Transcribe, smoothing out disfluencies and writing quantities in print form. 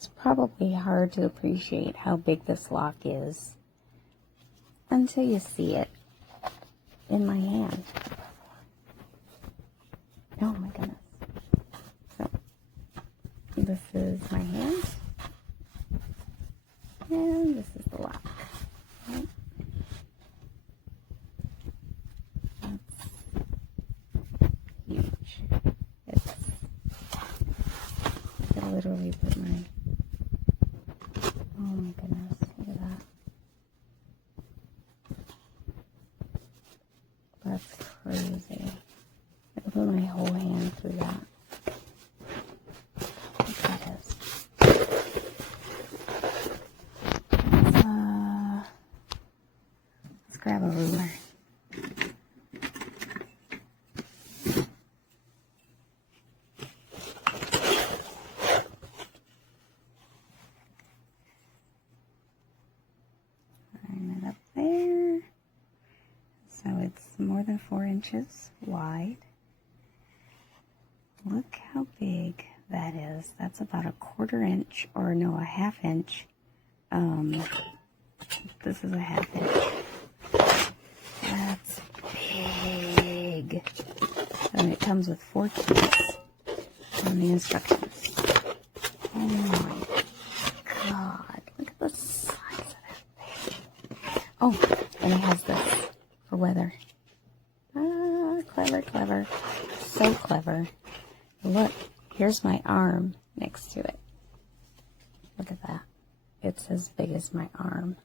It's probably hard to appreciate how big this lock is until you see it in my hand. Oh my goodness. So, this is my hand, and this is the lock. Right? That's huge. I could literally put my, oh my goodness, look at that. That's crazy. I could put my whole hand through that. Look at this. Let's grab a ruler. Line it up there. So it's more than 4 inches wide. Look how big that is. That's about a 1/4 inch, or no, a 1/2 inch. This is a 1/2 inch. That's big. And it comes with 4 keys on the instructions. Oh my God. Look at the size of that thing. Oh, and it has this for weather. Ah, clever, clever. So clever. Look, here's my arm next to it. Look at that. It's as big as my arm.